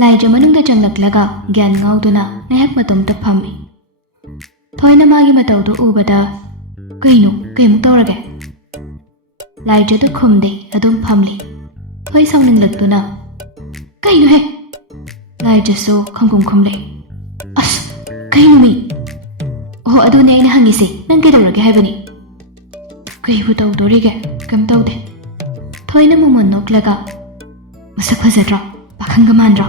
ꯂꯥꯏꯖ ꯃꯅꯨꯡꯗ ꯆꯪꯂꯛꯂꯒ ꯒ꯭ꯌꯥꯟ ꯉꯥꯎꯗꯨꯅ ꯉꯥꯏꯍꯥꯛ ꯃꯇꯣꯝꯇ ꯐꯝꯃꯤ꯫ ꯊꯣꯏꯅ ꯃꯥꯒꯤ ꯃꯇꯧꯗꯨ ꯎꯕꯗ ꯀꯩꯃꯨꯛ ꯇꯧꯔꯒꯦ? ꯂꯥꯏꯖꯗꯨ ꯈꯨꯝꯗꯦ, ꯑꯗꯨꯝ ꯐꯝꯂꯤ꯫ ꯊꯣꯏ ꯁꯥꯎꯅꯤꯡꯂꯛꯇꯨꯅ ꯀꯩꯅꯣꯍꯦ? ꯂꯥꯏꯖꯁꯨ ꯈꯪꯈꯨꯝ ꯈꯨꯝꯂꯦ꯫ ꯑꯁ ꯀꯩꯅꯣ ꯃꯤ? ꯑꯣ ꯑꯗꯨꯅꯦ ꯑꯩꯅ ꯍꯪꯉꯤꯁꯦ, ꯅꯪ ꯀꯩꯗꯧꯔꯒꯦ ꯍꯥꯏꯕꯅꯤ? ꯀꯩꯕꯨ ꯇꯧꯗꯣꯔꯤꯒꯦ? ꯀꯩꯝ ꯇꯧꯗꯦ꯫ ꯊꯣꯏꯅ ꯃꯃꯣꯟ ꯅꯣꯛꯂꯒ ꯃꯁꯛ ꯐꯖꯗ꯭ꯔꯣ? ꯄꯥꯈꯪꯒ ꯃꯥꯟꯗ꯭ꯔꯣ?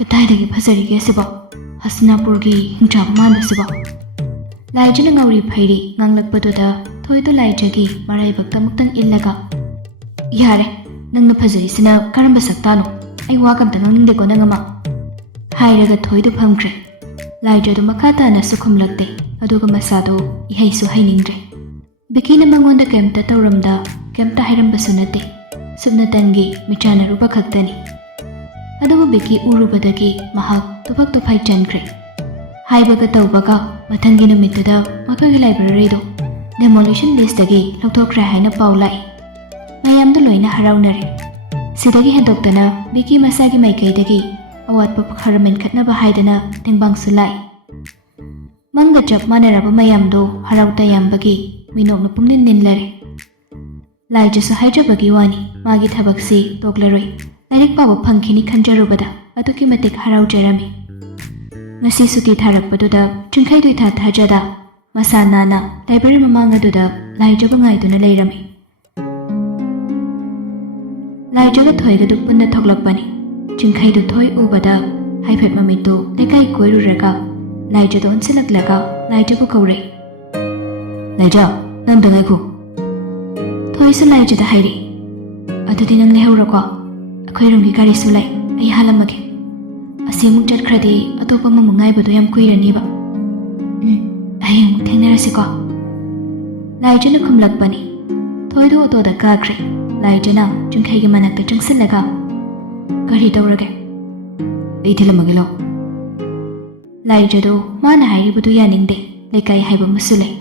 ꯀꯗꯥꯏꯗꯒꯤ ꯐꯖꯔꯤꯒꯦ ꯁꯤꯕꯣ? ꯍꯁꯅꯥꯄꯨꯔꯒꯤ ꯍꯤꯡꯆꯥꯕ ꯃꯥꯟꯕꯁꯤꯕꯣ? ꯂꯥꯏꯖꯅ ꯉꯧꯔꯤ ꯐꯩꯔꯤ ꯉꯥꯡꯂꯛꯄꯗꯨꯗ ꯊꯣꯏꯗꯨ ꯂꯥꯏꯖꯒꯤ ꯃꯔꯥꯏꯕꯛꯇ ꯑꯃꯨꯛꯇꯪ ꯏꯜꯂꯒ ꯌꯥꯔꯦ, ꯅꯪꯅ ꯐꯖꯔꯤꯁꯤꯅ ꯀꯔꯝꯕ ꯁꯛꯇꯥꯅꯣ? ꯑꯩ ꯋꯥ ꯀꯝꯇ ꯉꯥꯡꯅꯤꯡꯗꯦꯀꯣ ꯅꯪ ꯑꯃ ꯍꯥꯏꯔꯒ ꯊꯣꯏꯗꯨ ꯐꯝꯈ꯭ꯔꯦ꯫ ꯂꯥꯏꯖꯗꯨ ꯃꯈꯥ ꯇꯥꯅꯁꯨ ꯈꯨꯝꯂꯛꯇꯦ, ꯑꯗꯨꯒ ꯃꯁꯥꯗꯨ ꯏꯍꯩꯁꯨ ꯍꯩꯅꯤꯡꯗ꯭ꯔꯦ꯫ ꯕꯤꯀꯤꯅ ꯃꯉꯣꯟꯗ ꯀꯩꯝꯇ ꯇꯧꯔꯝꯗ ꯀꯩꯝꯇ ꯍꯥꯏꯔꯝꯕꯁꯨ ꯅꯠꯇꯦ, ꯁꯨꯞꯅꯇꯪꯒꯤ ꯃꯤꯆꯥꯟꯅꯔꯨꯕ ꯈꯛꯇꯅꯤ꯫ ꯑꯗꯨꯕꯨ ꯕꯤꯀꯤ ꯎꯔꯨꯕꯗꯒꯤ ꯃꯍꯥꯛ ꯇꯨꯐꯛ ꯇꯨꯐꯥꯏ ꯆꯟꯈ꯭ꯔꯦ꯫ ꯍꯥꯏꯕꯒ ꯇꯧꯕꯒ ꯃꯊꯪꯒꯤ ꯅꯨꯃꯤꯠꯇꯨꯗ ꯃꯈꯣꯏꯒꯤ ꯂꯥꯏꯕ꯭ꯔꯦꯔꯤꯗꯨ ꯗꯦꯃꯣꯂꯤꯁꯟ ꯂꯤꯁꯇꯒꯤ ꯂꯧꯊꯣꯛꯈ꯭ꯔꯦ ꯍꯥꯏꯅ ꯄꯥꯎ ꯂꯥꯛꯏ꯫ ꯃꯌꯥꯝꯗꯨ ꯂꯣꯏꯅ ꯍꯔꯥꯎꯅꯔꯦ꯫ ꯁꯤꯗꯒꯤ ꯍꯦꯟꯗꯣꯛꯇꯅ ꯕꯤꯀꯤ ꯃꯁꯥꯒꯤ ꯃꯥꯏꯀꯩꯗꯒꯤ ꯑꯋꯥꯠꯄ ꯈꯔ ꯃꯦꯟꯈꯠꯅꯕ ꯍꯥꯏꯗꯅ ꯇꯦꯡꯕꯥꯡꯁꯨ ꯂꯥꯛꯏ꯫ ꯃꯪꯒ ꯆꯞ ꯃꯥꯟꯅꯔꯕ ꯃꯌꯥꯝꯗꯨ ꯍꯔꯥꯎ ꯇꯌꯥꯝꯕꯒꯤ ꯃꯤꯅꯣꯛꯅ ꯄꯨꯝꯅꯤꯟ ꯅꯤꯜꯂꯔꯦ꯫ ꯂꯥꯏꯖꯁꯨ ꯍꯥꯏꯖꯕꯒꯤ ꯋꯥꯅꯤ, ꯃꯥꯒꯤ ꯊꯕꯛꯁꯤ ꯇꯣꯛꯂꯔꯣꯏ, ꯂꯥꯏꯔꯤꯛ ꯄꯥꯕ ꯐꯪꯈꯤꯅꯤ ꯈꯟꯖꯔꯨꯕꯗ ꯑꯗꯨꯛꯀꯤ ꯃꯇꯤꯛ ꯍꯔꯥꯎꯖꯔꯝꯃꯤ꯫ ꯉꯁꯤ ꯁꯨꯇꯤ ꯊꯥꯔꯛꯄꯗꯨꯗ ꯆꯤꯡꯈꯩꯗꯨ ꯏꯊꯥ ꯊꯥꯖꯗ ꯃꯁꯥ ꯅꯥꯟꯅ ꯂꯥꯏꯕ꯭ꯔꯦꯔꯤ ꯃꯃꯥꯡ ꯑꯗꯨꯗ ꯂꯥꯏꯖꯕ ꯉꯥꯏꯗꯨꯅ ꯂꯩꯔꯝꯃꯤ꯫ ꯂꯥꯏꯖꯒ ꯊꯣꯏꯒꯗꯨ ꯄꯨꯟꯅ ꯊꯣꯛꯂꯛꯄꯅꯤ꯫ ꯆꯤꯡꯈꯩꯗꯨ ꯊꯣꯏ ꯎꯕꯗ ꯍꯥꯏꯐꯦꯠ ꯃꯃꯤꯠꯇꯨ ꯂꯩꯀꯥꯏ ꯀꯣꯏꯔꯨꯔꯒ ꯂꯥꯏꯖꯗ ꯑꯣꯟꯁꯤꯜꯂꯛꯂꯒ ꯂꯥꯏꯖꯕꯨ ꯀꯧꯔꯛꯏ꯫ ꯂꯥꯏꯖ, ꯅꯪꯗ ꯉꯥꯏꯈꯣ꯫ ꯊꯣꯏꯁꯨ ꯂꯥꯏꯖꯗ ꯍꯥꯏꯔꯛꯏ꯫ ꯑꯗꯨꯗꯤ ꯅꯪ ꯂꯩꯍꯧꯔꯣꯀꯣ, ꯑꯩꯈꯣꯏꯔꯣꯝꯒꯤ ꯒꯥꯔꯤꯁꯨ ꯂꯩ, ꯑꯩ ꯍꯥꯜꯂꯝꯃꯒꯦ꯫ ꯑꯁꯤ ꯑꯃꯨꯛ ꯆꯠꯈ꯭ꯔꯗꯤ ꯑꯇꯣꯞꯄ ꯑꯃꯃꯨꯛ ꯉꯥꯏꯕꯗꯣ ꯌꯥꯝ ꯀꯨꯏꯔꯅꯤꯕ꯫ ꯍꯌꯦꯡ ꯑꯃꯨꯛ ꯊꯦꯡꯅꯔꯁꯤꯀꯣ꯫ ꯂꯥꯏꯖꯅ ꯈꯨꯝꯂꯛꯄꯅꯤ꯫ ꯊꯣꯏꯗꯨ ꯑꯣꯇꯣꯗ ꯀꯥꯈ꯭ꯔꯦ꯫ ꯂꯥꯏꯖꯅ ꯆꯤꯡꯈꯩꯒꯤ ꯃꯅꯥꯛꯇ ꯆꯪꯁꯤꯜꯂꯒ ꯀꯔꯤ ꯇꯧꯔꯒꯦ? ꯑꯩ ꯊꯤꯜꯂꯝꯃꯒꯦ ꯂꯥꯎ꯫ ꯂꯥꯏꯖꯗꯨ ꯃꯥꯅ ꯍꯥꯏꯔꯤꯕꯗꯨ ꯌꯥꯅꯤꯡꯗꯦ, ꯂꯩꯀꯥꯏ ꯍꯥꯏꯕ ꯑꯃꯁꯨ ꯂꯩ,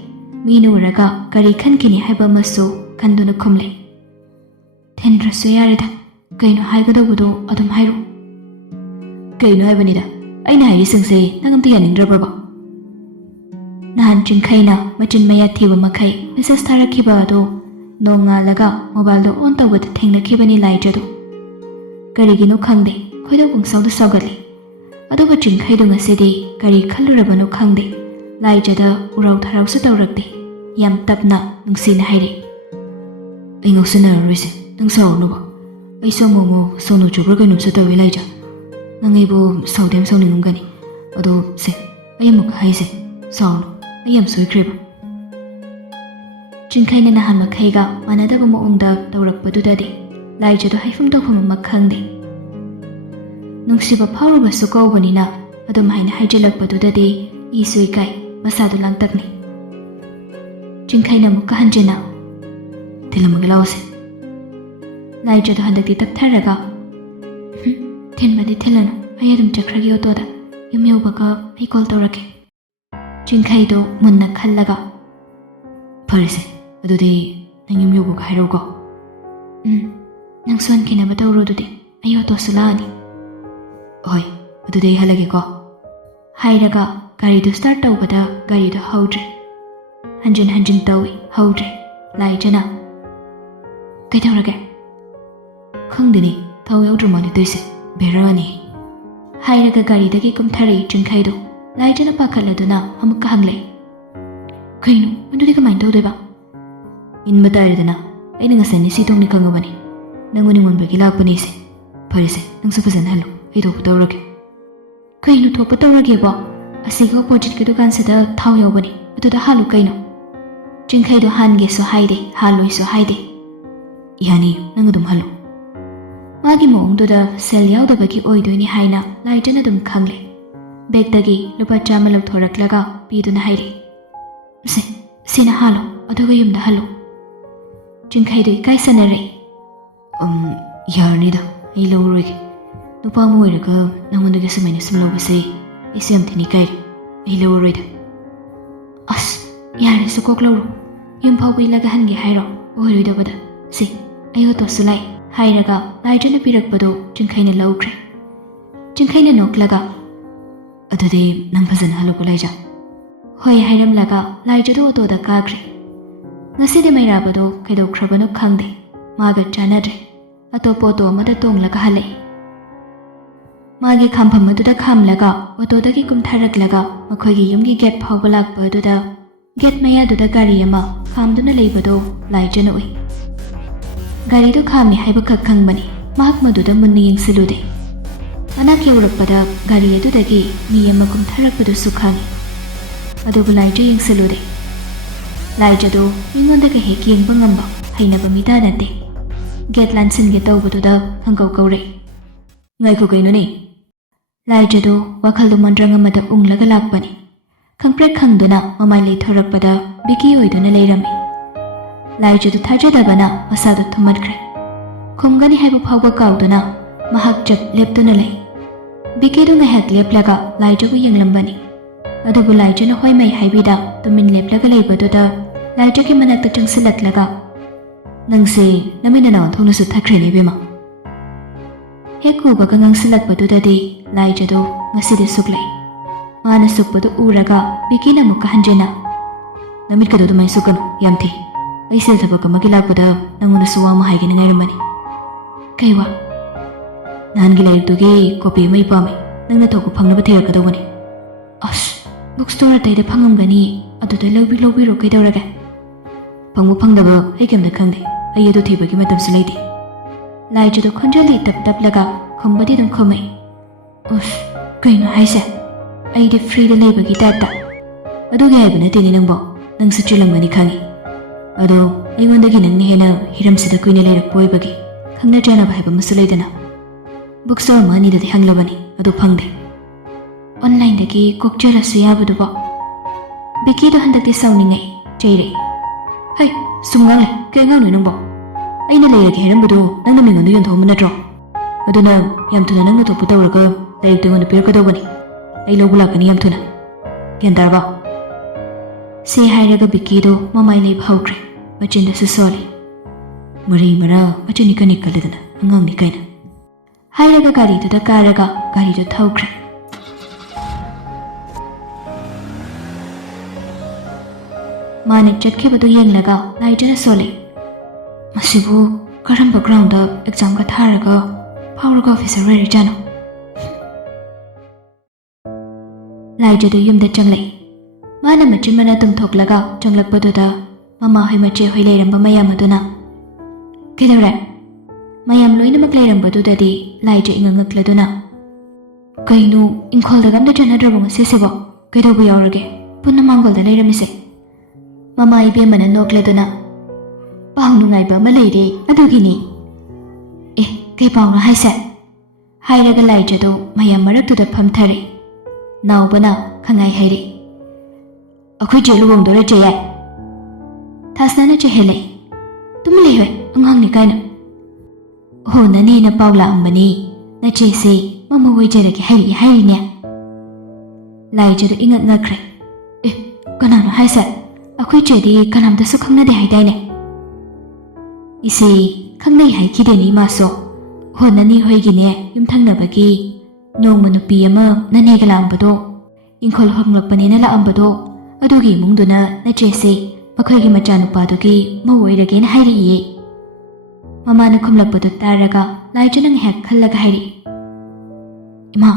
ꯃꯤꯅ ꯎꯔꯒ ꯀꯔꯤ ꯈꯟꯈꯤꯅꯤ ꯍꯥꯏꯕ ꯑꯃꯁꯨ ꯈꯟꯗꯨꯅ ꯈꯨꯝꯂꯦ꯫ ꯊꯤꯟꯗ꯭ꯔꯁꯨ ꯌꯥꯔꯦꯗ, ꯀꯩꯅꯣ ꯍꯥꯏꯒꯗꯧꯕꯗꯣ ꯑꯗꯨꯝ ꯍꯥꯏꯔꯣ꯫ ꯀꯩꯅꯣ ꯍꯥꯏꯕꯅꯤꯗ, ꯑꯩꯅ ꯍꯥꯏꯔꯤꯁꯤꯡꯁꯦ ꯅꯪ ꯑꯝꯇ ꯌꯥꯅꯤꯡꯗ꯭ꯔꯕ꯭ꯔꯕ? ꯅꯍꯥꯟ ꯆꯤꯡꯈꯩꯅ ꯃꯆꯤꯟ ꯃꯌꯥ ꯊꯤꯕ ꯃꯈꯩ ꯃꯦꯁꯦꯁ ꯊꯥꯔꯛꯈꯤꯕ ꯑꯗꯣ ꯅꯣꯡꯉꯥꯜꯂꯒ ꯃꯣꯕꯥꯏꯜꯗꯣ ꯑꯣꯟ ꯇꯧꯕꯗ ꯊꯦꯡꯅꯈꯤꯕꯅꯤ ꯂꯥꯏꯖꯗꯨ꯫ ꯀꯔꯤꯒꯤꯅꯣ ꯈꯪꯗꯦ, ꯈꯣꯏꯗꯧ ꯄꯪꯁꯥꯎꯗ ꯁꯥꯎꯒꯠꯂꯤ꯫ ꯑꯗꯨꯒ ꯆꯤꯡꯈꯩꯗꯨ ꯉꯁꯤꯗꯤ ꯀꯔꯤ ꯈꯜꯂꯨꯔꯕꯅꯣ ꯈꯪꯗꯦ, ꯂꯥꯏꯖꯗ ꯎꯔꯥꯎ ꯊꯔꯥꯎꯁꯨ ꯇꯧꯔꯛꯇꯦ, ꯌꯥꯝ ꯇꯞꯅ ꯅꯨꯡꯁꯤꯅ ꯍꯥꯏꯔꯛꯏ꯫ ꯑꯩ ꯉꯥꯎꯁꯤꯟꯅꯔꯔꯣꯏꯁꯦ, ꯅꯪ ꯁꯥꯎꯔꯅꯨꯕ꯫ ꯑꯩꯁꯨ ꯑꯃꯨꯛ ꯁꯥꯎꯅꯨ ꯆꯨꯕ꯭ꯔꯥ ꯀꯩꯅꯣꯝꯁꯨ ꯇꯧꯋꯤ ꯂꯥꯏꯖ꯫ ꯅꯪ ꯑꯩꯕꯨ ꯁꯥꯎꯗꯤ ꯌꯥꯝ ꯁꯥꯎꯅꯤꯡꯉꯝꯒꯅꯤ, ꯑꯗꯣ ꯁꯦ ꯑꯩ ꯑꯃꯨꯛ ꯍꯥꯏꯁꯦ, ꯁꯥꯎꯔꯅꯨ, ꯑꯩ ꯌꯥꯝ ꯁꯣꯏꯈ꯭ꯔꯦꯕ꯫ ꯆꯤꯡꯈꯩꯅ ꯅꯍꯥꯟ ꯃꯈꯩꯒ ꯃꯥꯟꯅꯗꯕ ꯃꯑꯣꯡꯗ ꯇꯧꯔꯛꯄꯗꯨꯗꯗꯤ ꯂꯥꯏꯖꯗꯨ ꯍꯥꯏꯐꯝ ꯇꯧꯐꯝ ꯑꯃ ꯈꯪꯗꯦ꯫ ꯅꯨꯡꯁꯤꯕ ꯐꯥꯎꯔꯨꯕꯁꯨ ꯀꯧꯕꯅꯤꯅ ꯑꯗꯨꯝꯍꯥꯏꯅ ꯍꯥꯏꯖꯤꯜꯂꯛꯄꯗꯨꯗꯗꯤ ꯏꯁꯨ ꯏꯀꯥꯏ, ꯃꯁꯥꯗꯨ ꯂꯥꯡꯇꯛꯅꯤ꯫ ꯆꯤꯡꯈꯩꯅ ꯑꯃꯨꯛꯀ ꯍꯟꯖꯤꯟꯅ ꯊꯤꯜꯂꯝꯃꯒꯦ ꯂꯥꯎꯁꯦ꯫ ꯂꯥꯏꯖꯗꯨ ꯍꯟꯗꯛꯇꯤ ꯇꯞꯊꯔꯒ ꯊꯤꯟꯕꯗꯤ ꯊꯤꯜꯂꯅꯨ, ꯑꯩ ꯑꯗꯨꯝ ꯆꯠꯈ꯭ꯔꯒꯦ ꯑꯣꯇꯣꯗ, ꯌꯨꯝ ꯌꯧꯕꯒ ꯑꯩ ꯀꯣꯜ ꯇꯧꯔꯛꯀꯦ꯫ ꯆꯤꯡꯈꯩꯗꯨ ꯃꯨꯟꯅ ꯈꯜꯂꯒ ꯐꯔꯦꯁꯦ, ꯑꯗꯨꯗꯤ ꯅꯪ ꯌꯨꯝ ꯌꯧꯕꯒ ꯍꯥꯏꯔꯛꯎꯀꯣ꯫ ꯅꯪꯁꯨ ꯍꯟꯈꯤꯅꯕ ꯇꯧꯔꯣ, ꯑꯗꯨꯗꯤ ꯑꯩ ꯑꯣꯇꯣꯁꯨ ꯂꯥꯛꯑꯅꯤ꯫ ꯍꯣꯏ, ꯑꯗꯨꯗꯤ ꯑꯩ ꯍꯜꯂꯒꯦꯀꯣ ꯍꯥꯏꯔꯒ ꯒꯥꯔꯤꯗꯨ ꯁ꯭ꯇꯥꯔꯠ ꯇꯧꯕꯗ ꯒꯥꯔꯤꯗꯨ ꯍꯧꯗ꯭ꯔꯦ꯫ ꯍꯟꯖꯤꯟ ꯍꯟꯖꯤꯟ ꯇꯧꯏ, ꯍꯧꯗ꯭ꯔꯦ꯫ ꯂꯥꯏꯖꯅ ꯀꯩꯗꯧꯔꯒꯦ? ꯈꯪꯗꯦꯅꯦ, ꯊꯥꯎ ꯌꯥꯎꯗ꯭ꯔ ꯃꯥꯜꯂꯦ ꯇꯧꯏꯁꯦ, ꯕꯦꯔꯥꯅꯤ ꯍꯥꯏꯔꯒ ꯒꯥꯔꯤꯗꯒꯤ ꯀꯨꯝꯊꯔꯛꯏ ꯆꯤꯡꯈꯩꯗꯨ꯫ ꯂꯥꯏꯖꯅ ꯄꯥꯈꯠꯂꯗꯨꯅ ꯑꯃꯨꯛꯀ ꯍꯪꯂꯛꯏ꯫ ꯀꯩꯅꯣ ꯑꯗꯨꯗꯤ ꯀꯃꯥꯏꯅ ꯇꯧꯗꯣꯏꯕ? ꯏꯟꯕ ꯇꯥꯔꯦꯗꯅ, ꯑꯩꯅ ꯉꯁꯥꯏ ꯅꯤꯁꯤ ꯊꯣꯡꯅꯤ ꯈꯪꯉꯕꯅꯤ, ꯅꯪ ꯎꯅꯤꯡꯃꯟꯕꯒꯤ ꯂꯥꯛꯄꯅꯤꯁꯦ꯫ ꯐꯔꯦꯁꯦ, ꯅꯪꯁꯨ ꯐꯖꯅ ꯍꯜꯂꯨ, ꯑꯩ ꯊꯣꯛꯄ ꯇꯧꯔꯒꯦ꯫ ꯀꯩꯅꯣ ꯊꯣꯛꯄ ꯇꯧꯔꯒꯦꯕꯣ? ꯑꯁꯤꯒꯤ ꯑꯣꯄꯣꯖꯤꯠꯀꯤ ꯗꯨꯀꯥꯟꯁꯤꯗ ꯊꯥꯎ ꯌꯥꯎꯕꯅꯤ, ꯑꯗꯨꯗ ꯍꯥꯜꯂꯨ ꯀꯩꯅꯣ꯫ ꯆꯤꯡꯈꯩꯗꯣ ꯍꯥꯟꯒꯦꯁꯨ ꯍꯥꯏꯗꯦ, ꯍꯥꯜꯂꯣꯏꯁꯨ ꯍꯥꯏꯗꯦ꯫ ꯌꯥꯅꯤ, ꯅꯪ ꯑꯗꯨꯝ ꯍꯜꯂꯨ꯫ ꯃꯥꯒꯤ ꯃꯑꯣꯡꯗꯨꯗ ꯁꯦꯜ ꯌꯥꯎꯗꯕꯒꯤ ꯑꯣꯏꯗꯣꯏꯅꯤ ꯍꯥꯏꯅ ꯂꯥꯏꯖꯅ ꯑꯗꯨꯝ ꯈꯪꯂꯦ꯫ ꯕꯦꯒꯇꯒꯤ ꯂꯨꯄꯥ 100 ꯂꯧꯊꯣꯔꯛꯂꯒ ꯄꯤꯗꯨꯅ ꯍꯥꯏꯔꯛꯏ꯫ ꯁꯤꯅ ꯍꯥꯜꯂꯣ, ꯑꯗꯨꯒ ꯌꯨꯝꯗ ꯍꯜꯂꯨ꯫ ꯆꯤꯡꯈꯩꯗꯨ ꯏꯀꯥꯏꯁꯟꯅꯔꯛꯏ꯫ ꯌꯥꯔꯅꯤꯗ, ꯑꯩ ꯂꯧꯔꯣꯏꯒꯦ꯫ ꯅꯨꯄꯥ ꯑꯃ ꯑꯣꯏꯔꯒ ꯅꯪꯉꯣꯟꯗꯒꯤ ꯁꯨꯃꯥꯏꯅ ꯁꯨꯝ ꯂꯧꯕꯁꯦ ꯑꯩꯁꯨ ꯌꯥꯝ ꯊꯤꯅ ꯏꯀꯥꯏꯔꯦ, ꯑꯩ ꯂꯧꯔꯔꯣꯏꯗ꯫ ꯑꯁ ꯌꯥꯔꯦꯁꯨ ꯀꯣꯛ ꯂꯧꯔꯣ, ꯌꯨꯝ ꯐꯥꯎꯕ ꯏꯜꯂꯒ ꯍꯟꯒꯦ ꯍꯥꯏꯔꯣ? ꯑꯣꯏꯔꯣꯏꯗꯕꯗ, ꯁꯤ ꯑꯩ ꯑꯣꯇꯣꯁꯨ ꯂꯥꯛꯏ ꯍꯥꯏꯔꯒ ꯂꯥꯏꯖꯅ ꯄꯤꯔꯛꯄꯗꯨ ꯆꯤꯡꯈꯩꯅ ꯂꯧꯈ꯭ꯔꯦ꯫ ꯆꯤꯡꯈꯩꯅ ꯅꯣꯛꯂꯒ ꯑꯗꯨꯗꯤ ꯅꯪ ꯐꯖꯅ ꯍꯜꯂꯨꯀꯣ ꯂꯥꯏꯖ ꯍꯣꯏ ꯍꯥꯏꯔꯝꯂꯒ ꯂꯥꯏꯖꯗꯨ ꯑꯣꯇꯣꯗ ꯀꯥꯈ꯭ꯔꯦ ꯉꯁꯤꯗꯤ ꯃꯩꯔꯥꯕꯗꯣ ꯀꯩꯗꯧꯈ꯭ꯔꯕꯅꯣ ꯈꯪꯗꯦ ꯃꯥꯒ ꯆꯥꯟꯅꯗ꯭ꯔꯦ ꯑꯇꯣꯞꯄ ꯑꯣꯇꯣ ꯑꯃꯗ ꯇꯣꯡꯂꯒ ꯍꯜꯂꯛꯏ ꯃꯥꯒꯤ ꯈꯥꯝꯐꯝ ꯑꯗꯨꯗ ꯈꯥꯝꯂꯒ ꯑꯣꯇꯣꯗꯒꯤ ꯀꯨꯝꯊꯔꯛꯂꯒ ꯃꯈꯣꯏꯒꯤ ꯌꯨꯝꯒꯤ ꯒꯦꯠ ꯐꯥꯎꯕ ꯂꯥꯛꯄ ꯑꯗꯨꯗ ꯒꯦꯠ ꯃꯌꯥꯗꯨꯗ ꯒꯥꯔꯤ ꯑꯃ ꯈꯥꯝꯗꯨꯅ ꯂꯩꯕꯗꯣ ꯂꯥꯏꯖꯅ ꯎꯏ ꯒꯥꯔꯤꯗꯨ ꯈꯥꯝꯃꯤ ꯍꯥꯏꯕꯈꯛ ꯈꯪꯕꯅꯤ ꯃꯍꯥꯛ ꯃꯗꯨꯗ ꯃꯨꯟꯅ ꯌꯦꯡꯁꯤꯜꯂꯨꯗꯦ ꯃꯅꯥꯛ ꯌꯧꯔꯛꯄꯗ ꯒꯥꯔꯤ ꯑꯗꯨꯗꯒꯤ ꯃꯤ ꯑꯃ ꯀꯨꯝꯊꯔꯛꯄꯗꯨꯁꯨ ꯈꯪꯉꯤ ꯑꯗꯨꯕꯨ ꯂꯥꯏꯖ ꯌꯦꯡꯁꯤꯜꯂꯨꯗꯦ ꯂꯥꯏꯖꯗꯣ ꯃꯤꯉꯣꯟꯗꯒ ꯍꯦꯛ ꯌꯦꯡꯕ ꯉꯝꯕ ꯍꯩꯅꯕ ꯃꯤꯇꯥ ꯅꯠꯇꯦ ꯒꯦꯠ ꯂꯥꯟꯁꯤꯟꯒꯦ ꯇꯧꯕꯗꯨꯗ ꯈꯪꯀꯧ ꯀꯧꯔꯛꯏ ꯉꯥꯏꯈꯣ ꯀꯩꯅꯣꯅꯦ ꯂꯥꯏꯖꯗꯣ ꯋꯥꯈꯜꯗꯣ ꯃꯣꯟꯗ꯭ꯔꯪ ꯑꯃꯗ ꯎꯪꯂꯒ ꯂꯥꯛꯄꯅꯤ ꯈꯪꯄ꯭ꯔꯦꯛ ꯈꯪꯗꯨꯅ ꯃꯃꯥꯏ ꯂꯩꯊꯣꯔꯛꯄꯗ ꯕꯤꯀꯤ ꯑꯣꯏꯗꯨꯅ ꯂꯩꯔꯝꯃꯤ ꯂꯥꯏꯖꯗꯨ ꯊꯥꯖꯗꯕꯅ ꯃꯁꯥꯗꯣ ꯊꯨꯝꯃꯠꯈ꯭ꯔꯦ ꯈꯨꯝꯒꯅꯤ ꯍꯥꯏꯕ ꯐꯥꯎꯕ ꯀꯥꯎꯗꯨꯅ ꯃꯍꯥꯛ ꯆꯞ ꯂꯦꯞꯇꯨꯅ ꯂꯩ ꯕꯤꯀꯤꯗꯨ ꯉꯥꯏꯍꯥꯛ ꯂꯦꯞꯂꯒ ꯂꯥꯏꯖꯕꯨ ꯌꯦꯡꯂꯝꯕꯅꯤ ꯑꯗꯨꯕꯨ ꯂꯥꯏꯖꯅ ꯍꯣꯏ ꯃꯩ ꯍꯥꯏꯕꯤꯗ ꯇꯨꯃꯤꯟ ꯂꯦꯞꯂꯒ ꯂꯩꯕꯗꯨꯗ ꯂꯥꯏꯖꯒꯤ ꯃꯅꯥꯛꯇ ꯆꯪꯁꯤꯜꯂꯛꯂꯒ ꯅꯪꯁꯦ ꯅꯃꯤꯠ ꯅꯅꯥꯎ ꯊꯣꯛꯅꯁꯨ ꯊꯛꯈ꯭ꯔꯦꯅꯦ ꯏꯕꯦꯝꯃ ꯍꯦꯛ ꯎꯕꯒ ꯉꯥꯡꯁꯤꯜꯂꯛꯄꯗꯨꯗꯗꯤ ꯂꯥꯏꯖꯗꯣ ꯉꯁꯤꯗꯤ ꯁꯨꯛꯂꯩ ꯃꯥꯅ ꯁꯨꯛꯄꯗꯨ ꯎꯔꯒ ꯕꯤꯀꯤꯅ ꯑꯃꯨꯛꯀ ꯍꯟꯖꯤꯟꯅ ꯅꯃꯤꯠꯀꯗꯣ ꯑꯗꯨꯃꯥꯏꯅ ꯁꯨꯛꯀꯅꯨ ꯌꯥꯝ ꯊꯤ ꯑꯩ ꯁꯦꯜ ꯊꯕꯛ ꯑꯃꯒꯤ ꯂꯥꯛꯄꯗ ꯅꯪꯉꯣꯟꯗꯁꯨ ꯋꯥ ꯑꯃ ꯍꯥꯏꯒꯦꯅ ꯉꯥꯏꯔꯝꯕꯅꯤ ꯀꯩ ꯋꯥ ꯅꯍꯥꯟꯒꯤ ꯂꯥꯏꯔꯤꯛꯇꯨꯒꯤ ꯀꯣꯄꯤ ꯑꯃ ꯄꯥꯝꯃꯤ ꯅꯪꯅ ꯊꯣꯛꯄ ꯐꯪꯅꯕ ꯊꯤꯔꯛꯀꯗꯧꯕꯅꯤ ꯑꯁ ꯕꯨꯛ ꯁ꯭ꯇꯣꯔ ꯑꯇꯩꯗ ꯐꯪꯉꯝꯒꯅꯤ ꯑꯗꯨꯗ ꯂꯧꯕꯤꯔꯣ ꯀꯩꯗꯧꯔꯒꯦ ꯐꯪꯕ ꯐꯪꯗꯕ ꯑꯩ ꯀꯩꯝꯇ ꯈꯪꯗꯦ ꯑꯩ ꯑꯗꯨ ꯊꯤꯕꯒꯤ ꯃꯇꯝꯁꯨ ꯂꯩꯇꯦ ꯂꯥꯏꯖꯗꯣ ꯈꯣꯟꯖꯦꯜꯗꯤ ꯇꯞ ꯇꯞꯂꯒ ꯈꯨꯝꯕꯗꯤ ꯑꯗꯨꯝ ꯈꯨꯝꯃꯛꯏ ꯑꯁ ꯀꯩꯅꯣ ꯍꯥꯏꯁꯦ ꯑꯩꯗꯤ ꯐ꯭ꯔꯤꯗ ꯂꯩꯕꯒꯤ ꯇꯥꯏꯞꯇ ꯑꯗꯨꯒꯤ ꯍꯥꯏꯕ ꯅꯠꯇꯦꯅꯦ ꯅꯪꯕꯣ ꯅꯪꯁꯨ ꯆꯤꯜꯂꯝꯒꯅꯤ ꯈꯪꯉꯤ ꯑꯗꯣ ꯑꯩꯉꯣꯟꯗꯒꯤ ꯅꯪꯅ ꯍꯦꯟꯅ ꯍꯤꯔꯝꯁꯤꯗ ꯀꯨꯏꯅ ꯂꯩꯔꯛꯄ ꯑꯣꯏꯕꯒꯤ ꯈꯪꯅ ꯆꯥꯟꯅꯕ ꯍꯥꯏꯕ ꯑꯃꯁꯨ ꯂꯩꯗꯅ ꯕꯨꯛ ꯁ꯭ꯇꯣꯔ ꯑꯃ ꯑꯅꯤꯗꯗꯤ ꯍꯪꯂꯕꯅꯤ ꯑꯗꯨ ꯐꯪꯗꯦ ꯑꯣꯟꯂꯥꯏꯟꯗꯒꯤ ꯀꯣꯛ ꯆꯦꯜꯂꯁꯨ ꯌꯥꯕꯗꯨꯕꯣ ꯕꯤꯀꯤꯗꯣ ꯍꯟꯗꯛꯇꯤ ꯁꯥꯎꯅꯤꯡꯉꯛꯏ ꯆꯩꯔꯛꯏ ꯍꯩ ꯁꯨꯝ ꯉꯥꯡꯂꯦ ꯀꯩ ꯑꯉꯥꯡꯅꯣ ꯅꯪꯕꯣ ꯑꯩꯅ ꯂꯩꯔꯒꯦ ꯍꯥꯏꯔꯝꯕꯗꯣ ꯅꯪꯅ ꯃꯤꯉꯣꯟꯗ ꯌꯣꯟꯊꯣꯛꯑꯝꯕ ꯅꯠꯇ꯭ꯔꯣ ꯑꯗꯨꯅ ꯌꯥꯝ ꯊꯨꯅ ꯅꯪꯅ ꯊꯣꯛꯄ ꯇꯧꯔꯒ ꯂꯥꯏꯔꯤꯛꯇꯣ ꯑꯩꯉꯣꯟꯗ ꯄꯤꯔꯛꯀꯗꯧꯕꯅꯤ ꯑꯩ ꯂꯧꯕ ꯂꯥꯛꯀꯅꯤ ꯌꯥꯝ ꯊꯨꯅ ꯒ꯭ꯌꯥꯟ ꯇꯥꯔꯕ ꯁꯤ ꯍꯥꯏꯔꯒ ꯕꯤꯀꯤꯗꯣ ꯃꯃꯥꯏ ꯂꯩꯕ ꯍꯧꯈ꯭ꯔꯦ ꯃꯆꯤꯟꯗꯁꯨ ꯁꯣꯜꯂꯤ ꯃꯔꯩ ꯃꯔꯥ ꯃꯆꯤꯟ ꯏꯀꯟ ꯏꯀꯜꯂꯗꯅ ꯑꯉꯥꯡꯅꯤ ꯀꯥꯏꯅ ꯍꯥꯏꯔꯒ ꯒꯥꯔꯤꯗꯨꯗ ꯀꯥꯔꯒ ꯒꯥꯔꯤꯗꯨ ꯊꯧꯈ꯭ꯔꯦ ꯃꯥꯅ ꯆꯠꯈꯤꯕꯗꯨ ꯌꯦꯡꯂꯒ ꯂꯥꯏꯖꯅ ꯁꯣꯜꯂꯤ ꯃꯁꯤꯕꯨ ꯀꯔꯝꯕ ꯒ꯭ꯔꯥꯎꯟꯗ ꯑꯦꯛꯖꯥꯝꯒ ꯊꯥꯔꯒ ꯐꯥꯎꯔꯒ ꯑꯣꯐꯤꯁꯔ ꯑꯣꯏꯔꯤꯖꯥꯠꯅꯣ ꯂꯥꯏꯖꯗꯨ ꯌꯨꯝꯗ ꯆꯪꯂꯛꯏ ꯃꯥꯅ ꯃꯆꯤꯟ ꯃꯅꯥ ꯇꯨꯝꯊꯣꯛꯂꯒ ꯆꯪꯂꯛꯄꯗꯨꯗ ꯃꯃꯥꯍꯣꯏ ꯃꯆꯦꯍꯣꯏ ꯂꯩꯔꯝꯕ ꯃꯌꯥꯝ ꯑꯗꯨꯅ ꯀꯩꯗꯧꯔꯦ ꯃꯌꯥꯝ ꯂꯣꯏꯅꯃꯛ ꯂꯩꯔꯝꯕꯗꯨꯗꯗꯤ ꯂꯥꯏꯖ ꯏꯉꯛꯉꯛꯂꯗꯨꯅ ꯀꯩꯅꯣ ꯏꯪꯈꯣꯜꯗꯒ ꯑꯝꯇ ꯆꯠꯅꯗ꯭ꯔꯕꯣ ꯉꯁꯤꯁꯤꯕꯣ ꯀꯩꯗꯧꯕ ꯌꯥꯎꯔꯒꯦ ꯄꯨꯟꯅ ꯃꯥꯡꯒꯣꯜꯗ ꯂꯩꯔꯝꯃꯤꯁꯦ ꯃꯃꯥ ꯏꯕꯦꯝꯃꯅ ꯅꯣꯛꯂꯗꯨꯅ ꯄꯥꯎ ꯅꯨꯡꯉꯥꯏꯕ ꯑꯃ ꯂꯩꯔꯦ ꯑꯗꯨꯒꯤꯅꯤ ꯑꯦ ꯀꯩ ꯄꯥꯎꯅꯣ ꯍꯥꯏꯁꯦ ꯍꯥꯏꯔꯒ ꯂꯥꯏꯖꯗꯣ ꯃꯌꯥꯝ ꯃꯔꯛꯇꯨꯗ ꯐꯝꯊꯔꯦ ꯅꯥꯎꯕꯅ ꯈꯪꯉꯥꯏ ꯍꯥꯏꯔꯤ ꯑꯩꯈꯣꯏ ꯆꯦ ꯂꯨꯍꯣꯡꯗꯣꯔꯦ ꯆꯦ ꯌꯥꯏ ꯊꯥꯁꯅꯥꯅ ꯆꯦꯍꯦꯜꯂꯛꯏ ꯇꯨꯃꯤꯟ ꯂꯩꯍꯣꯏ ꯑꯉꯥꯡꯅꯤ ꯀꯥꯏꯅ ꯍꯣ ꯅꯅꯦꯅ ꯄꯥꯎ ꯂꯥꯛꯑꯝꯕꯅꯤ ꯅꯆꯦꯁꯦ ꯃꯃꯧ ꯑꯣꯏꯖꯔꯒꯦ ꯍꯥꯏꯔꯤꯅꯦ ꯂꯥꯏꯖꯗꯣ ꯏꯉꯛ ꯉꯛꯈ꯭ꯔꯦ ꯑꯦ ꯀꯅꯥꯅꯣ ꯍꯥꯏꯁꯦ ꯑꯩꯈꯣꯏ ꯆꯦꯗꯤ ꯀꯅꯥꯝꯇꯁꯨ ꯈꯪꯅꯗꯦ ꯍꯥꯏꯗꯥꯏꯅꯦ ꯏꯆꯦ ꯈꯪꯅꯩ ꯍꯥꯏꯈꯤꯗꯦꯅꯤ ꯏꯃꯥꯁꯨ ꯍꯣ ꯅꯅꯦ ꯍꯣꯏꯒꯤꯅꯦ ꯌꯨꯝꯊꯪꯅꯕꯒꯤ ꯅꯣꯡꯃ ꯅꯨꯄꯤ ꯑꯃ ꯅꯅꯦꯒ ꯂꯥꯛꯑꯝꯕꯗꯣ ꯏꯪꯈꯣꯜ ꯍꯣꯡꯂꯛꯄꯅꯦꯅ ꯂꯥꯛꯑꯝꯕꯗꯣ ꯑꯗꯨꯒꯤ ꯏꯃꯨꯡꯗꯨꯅ ꯅꯆꯦꯁꯦ ꯃꯈꯣꯏꯒꯤ ꯃꯆꯥꯅꯨꯄꯥꯗꯨꯒꯤ ꯃꯧ ꯑꯣꯏꯔꯒꯦꯅ ꯍꯥꯏꯔꯛꯏꯌꯦ ꯃꯃꯥꯅ ꯈꯨꯝꯂꯛꯄꯗꯨ ꯇꯥꯔꯒ ꯂꯥꯏꯖꯅ ꯉꯥꯏꯍꯥꯛ ꯈꯜꯂꯒ ꯍꯥꯏꯔꯛꯏ ꯏꯃꯥ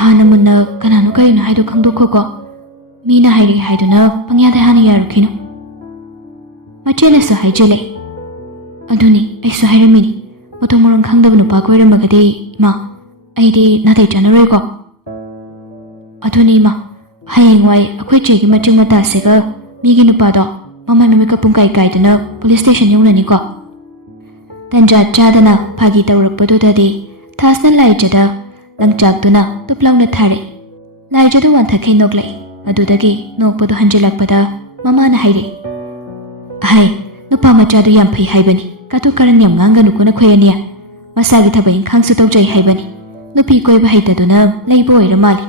ꯍꯥꯟꯅ ꯃꯨꯟꯅ ꯀꯅꯥꯅꯣ ꯀꯔꯤꯅꯣ ꯍꯥꯏꯗꯣ ꯈꯪꯗꯣꯛꯈꯣꯀꯣ ꯃꯤꯅ ꯍꯥꯏꯔꯛꯏ ꯍꯥꯏꯗꯨꯅ ꯄꯪꯌꯥꯗ ꯍꯥꯟꯅ ꯌꯥꯔꯨꯈꯤꯅꯨ ꯃꯆꯦꯅꯁꯨ ꯍꯥꯏꯖꯤꯜꯂꯛꯏ ꯑꯗꯨꯅꯤ ꯑꯩꯁꯨ ꯍꯥꯏꯔꯝꯃꯤꯅꯤ ꯃꯊꯣꯡ ꯃꯔꯝ ꯈꯪꯗꯕ ꯅꯨꯄꯥ ꯀꯣꯏꯔꯝꯃꯒꯗꯤ ꯏꯃꯥ ꯑꯩꯗꯤ ꯅꯥꯇꯩ ꯆꯥꯅꯔꯣꯏꯀꯣ ꯑꯗꯨꯅꯤ ꯏꯃꯥ ꯍꯌꯦꯡꯋꯥꯏ ꯑꯩꯈꯣꯏ ꯆꯦꯒꯤ ꯃꯆꯤꯡ ꯃꯇꯥꯁꯤꯒ ꯃꯤꯒꯤ ꯅꯨꯄꯥꯗꯣ ꯃꯃꯥꯏ ꯃꯃꯤꯠꯀ ꯄꯨꯡꯀꯥꯏ ꯀꯥꯏꯗꯨꯅ ꯄꯨꯂꯤꯁ ꯁ꯭ꯇꯦꯁꯟ ꯌꯧꯅꯅꯤꯀꯣ ꯇꯟꯖꯥ ꯆꯥꯗꯅ ꯐꯥꯒꯤ ꯇꯧꯔꯛꯄꯗꯨꯗꯗꯤ ꯊꯥꯁꯅ ꯂꯥꯏꯖꯗ ꯂꯪꯆꯥꯛꯇꯨꯅ ꯇꯨꯞ ꯂꯥꯎꯅ ꯊꯥꯔꯛꯏ ꯂꯥꯏꯖꯗ ꯋꯥꯟꯊꯈꯩ ꯅꯣꯛꯂꯛꯏ ꯑꯗꯨꯗꯒꯤ ꯅꯣꯛꯄꯗꯨ ꯍꯟꯖꯤꯜꯂꯛꯄꯗ ꯃꯃꯥꯅ ꯍꯥꯏꯔꯛꯏ ꯑꯍꯩ ꯅꯨꯄꯥ ꯃꯆꯥꯗꯨ ꯌꯥꯝ ꯐꯩ ꯍꯥꯏꯕꯅꯤ ꯀꯇꯨ ꯀꯔꯟ ꯌꯥꯝ ꯉꯥꯡꯒꯅꯨꯀꯣ ꯅꯈꯣꯏ ꯑꯅꯤ ꯃꯁꯥꯒꯤ ꯊꯕꯛ ꯏꯪꯈꯥꯡꯁꯨ ꯇꯧꯖꯩ ꯍꯥꯏꯕꯅꯤ ꯅꯨꯄꯤ ꯀꯣꯏꯕ ꯍꯩꯇꯗꯨꯅ ꯂꯩꯕ ꯑꯣꯏꯔ ꯃꯥꯜꯂꯤ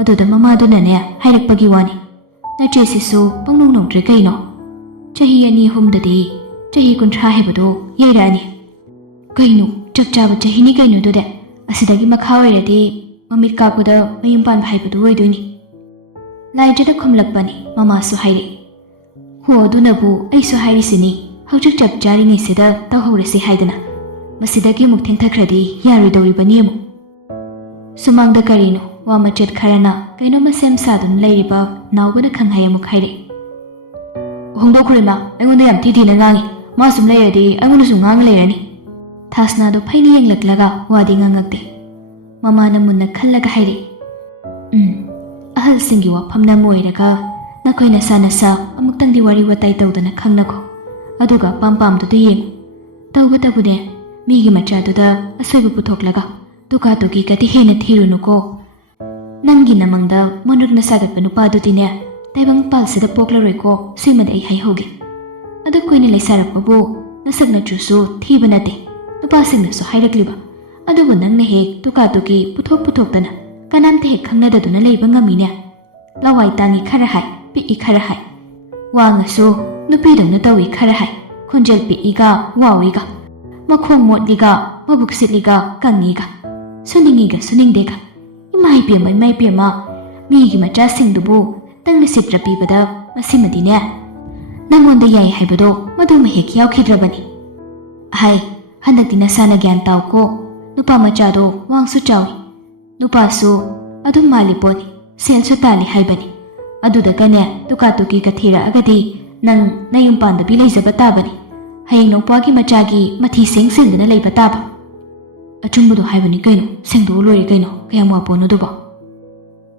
ꯑꯗꯨꯗ ꯃꯃꯥꯗꯨꯅꯅꯦ ꯍꯥꯏꯔꯛꯄꯒꯤ ꯋꯥꯅꯤ ꯅꯆꯦꯁꯤꯁꯨ ꯄꯪꯅꯨꯡ ꯅꯧꯗ꯭ꯔꯦ ꯀꯩꯅꯣ ꯆꯍꯤ 2-3ꯗꯗꯤ ꯆꯍꯤ 30 ꯍꯥꯏꯕꯗꯣ ꯌꯩꯔꯛꯑꯅꯤ ꯀꯩꯅꯣ ꯆꯞ ꯆꯥꯕ ꯆꯍꯤꯅꯤ ꯀꯩꯅꯣꯗꯨꯗꯤ ꯑꯁꯤꯗꯒꯤ ꯃꯈꯥ ꯑꯣꯏꯔꯗꯤ ꯃꯃꯤꯠ ꯀꯥꯛꯄꯗ ꯃꯌꯨꯝ ꯄꯥꯟꯕ ꯍꯥꯏꯕꯗꯨ ꯑꯣꯏꯗꯣꯏꯅꯤ꯫ ꯂꯥꯏꯖꯗ ꯈꯨꯝꯂꯛꯄꯅꯤ ꯃꯃꯥꯁꯨ ꯍꯥꯏꯔꯛꯏ꯫ ꯍꯣ ꯑꯗꯨꯅꯕꯨ ꯑꯩꯁꯨ ꯍꯥꯏꯔꯤꯁꯤꯅꯤ ꯍꯧꯖꯤꯛ ꯆꯞ ꯆꯥꯔꯤꯉꯩꯁꯤꯗ ꯇꯧꯍꯧꯔꯁꯤ ꯍꯥꯏꯗꯅ ꯃꯁꯤꯗꯒꯤ ꯑꯃꯨꯛ ꯊꯦꯡꯊꯈ꯭ꯔꯗꯤ ꯌꯥꯔꯣꯏꯗꯧꯔꯤꯕꯅꯤ ꯑꯃꯨꯛ꯫ ꯁꯨꯃꯥꯡꯗ ꯀꯔꯤꯅꯣ ꯋꯥ ꯃꯆꯦꯠ ꯈꯔꯅ ꯀꯩꯅꯣꯝꯃ ꯁꯦꯝ ꯁꯥꯗꯨꯅ ꯂꯩꯔꯤꯕ ꯅꯥꯎꯕꯅ ꯈꯪꯍꯩ ꯑꯃꯨꯛ ꯍꯥꯏꯔꯛꯏ꯫ ꯍꯣꯡꯗꯣꯛꯈ꯭ꯔꯣ ꯏꯃꯥ, ꯑꯩꯉꯣꯟꯗ ꯌꯥꯝ ꯊꯤꯅ ꯉꯥꯡꯉꯤ, ꯃꯥ ꯁꯨꯝ ꯂꯩꯔꯗꯤ ꯑꯩꯉꯣꯟꯗꯁꯨ ꯉꯥꯡ ꯂꯩꯔꯅꯤ꯫ ꯊꯥꯁꯅꯥꯗꯣ ꯐꯩꯅ ꯌꯦꯡꯂꯛꯂꯒ ꯋꯥꯗꯤ ꯉꯥꯡꯉꯛꯇꯦ꯫ ꯃꯃꯥꯅ ꯃꯨꯟꯅ ꯈꯜꯂꯒ ꯍꯥꯏꯔꯛꯏ꯫ ꯑꯍꯜꯁꯤꯡꯒꯤ ꯋꯥꯐꯝꯅ ꯑꯃ ꯑꯣꯏꯔꯒ ꯅꯈꯣꯏ ꯅꯁꯥ ꯅꯁꯥ ꯑꯃꯨꯛꯇꯪꯗꯤ ꯋꯥꯔꯤ ꯋꯥꯇꯥꯏ ꯇꯧꯗꯅ ꯈꯪꯅꯈꯣ, ꯑꯗꯨꯒ ꯄꯥꯝꯄꯥꯝꯗꯨꯗ ꯌꯦꯡꯉꯨ꯫ ꯇꯧꯕꯇꯕꯨꯅꯦ ꯃꯤꯒꯤ ꯃꯆꯥꯗꯨꯗ ꯑꯁꯣꯏꯕ ꯄꯨꯊꯣꯛꯂꯒ ꯇꯨꯀꯥ ꯇꯨꯀꯤꯒꯗꯤ ꯍꯦꯟꯅ ꯊꯤꯔꯨꯅꯨꯀꯣ꯫ ꯅꯪꯒꯤ ꯅꯃꯪꯗ ꯃꯣꯟꯔꯛꯅ ꯁꯥꯒꯠꯄ ꯅꯨꯄꯥꯗꯨꯗꯤꯅꯦ ꯇꯥꯏꯕꯪꯄꯥꯜꯁꯤꯗ ꯄꯣꯛꯂꯔꯣꯏꯀꯣ, ꯁꯤꯃꯗꯤ ꯑꯩ ꯍꯥꯏꯍꯧꯒꯦ꯫ ꯑꯗꯨ ꯀꯨꯏꯅ ꯂꯩꯁꯥꯔꯛꯄꯕꯨ ꯅꯁꯛ ꯅꯆꯨꯁꯨ ꯊꯤꯕ ꯅꯠꯇꯦ, ꯅꯨꯄꯥꯁꯤꯡꯅꯁꯨ ꯍꯥꯏꯔꯛꯂꯤꯕ, ꯑꯗꯨꯕꯨ ꯅꯪꯅ ꯍꯦꯛ ꯇꯨꯀꯥ ꯇꯨꯀꯤ ꯄꯨꯊꯣꯛꯇꯅ ꯀꯅꯥꯝꯇ ꯍꯦꯛ ꯈꯪꯅꯗꯗꯨꯅ ꯂꯩꯕ ꯉꯝꯃꯤꯅꯦ꯫ ꯂꯋꯥꯏ ꯇꯥꯡꯉꯤ ꯈꯔ ꯍꯥꯏ, ꯄꯤꯛꯏ ꯈꯔ ꯍꯥꯏ, ꯋꯥꯡꯉꯁꯨ ꯅꯨꯄꯤꯗꯧꯅ ꯇꯧꯏ ꯈꯔ ꯍꯥꯏ, ꯈꯣꯟꯖꯦꯜ ꯄꯤꯛꯏꯒ ꯋꯥꯎꯏꯒ, ꯃꯈꯣꯡ ꯃꯣꯠꯂꯤꯒ ꯃꯕꯨꯛ ꯁꯤꯠꯂꯤꯒ ꯀꯪꯉꯤꯒ, ꯁꯨꯅꯤꯡꯉꯤꯒ ꯁꯨꯅꯤꯡꯗꯦꯒ꯫ ꯏꯃꯥ ꯏꯄꯦꯝꯃ, ꯃꯤꯒꯤ ꯃꯆꯥꯁꯤꯡꯗꯨꯕꯨ ꯇꯪꯅ ꯁꯤꯠꯇ꯭ꯔ ꯄꯤꯕꯗ ꯃꯁꯤꯃꯗꯤꯅꯦ ꯅꯪꯉꯣꯟꯗ ꯌꯥꯏ ꯍꯥꯏꯕꯗꯣ ꯃꯗꯨꯃ ꯍꯦꯛ ꯌꯥꯎꯈꯤꯗ꯭ꯔꯕꯅꯤ꯫ ꯍꯟꯗꯛꯇꯤ ꯅꯁꯥꯅ ꯒ꯭ꯌꯥꯟ ꯇꯥꯎꯀꯣ꯫ ꯅꯨꯄꯥ ꯃꯆꯥꯗꯣ ꯋꯥꯡꯁꯨ ꯆꯥꯎꯏ, ꯅꯨꯄꯥꯁꯨ ꯑꯗꯨꯝ ꯃꯥꯜꯂꯤ ꯄꯣꯠꯅꯤ, ꯁꯦꯜꯁꯨ ꯇꯥꯜꯂꯤ ꯍꯥꯏꯕꯅꯤ꯫ ꯑꯗꯨꯗꯒꯅꯦ ꯇꯨꯀꯥ ꯇꯨꯀꯤꯒ ꯊꯤꯔꯛꯑꯒꯗꯤ ꯅꯪ ꯅꯌꯨꯝ ꯄꯥꯟꯗꯕꯤ ꯂꯩꯖꯕ ꯇꯥꯕꯅꯤ, ꯍꯌꯦꯡ ꯅꯧꯄ꯭ꯋꯥꯒꯤ ꯃꯆꯥꯒꯤ ꯃꯊꯤ ꯁꯦꯡꯗꯨꯅ ꯂꯩꯕ ꯇꯥꯕ꯫ ꯑꯆꯨꯝꯕꯗꯣ ꯍꯥꯏꯕꯅꯤ ꯀꯩꯅꯣ, ꯁꯦꯡꯗꯣꯛꯑ ꯂꯣꯏꯔꯦ ꯀꯩꯅꯣ, ꯀꯌꯥꯝ ꯋꯥꯄꯣꯠꯅꯣꯗꯨꯕꯣ꯫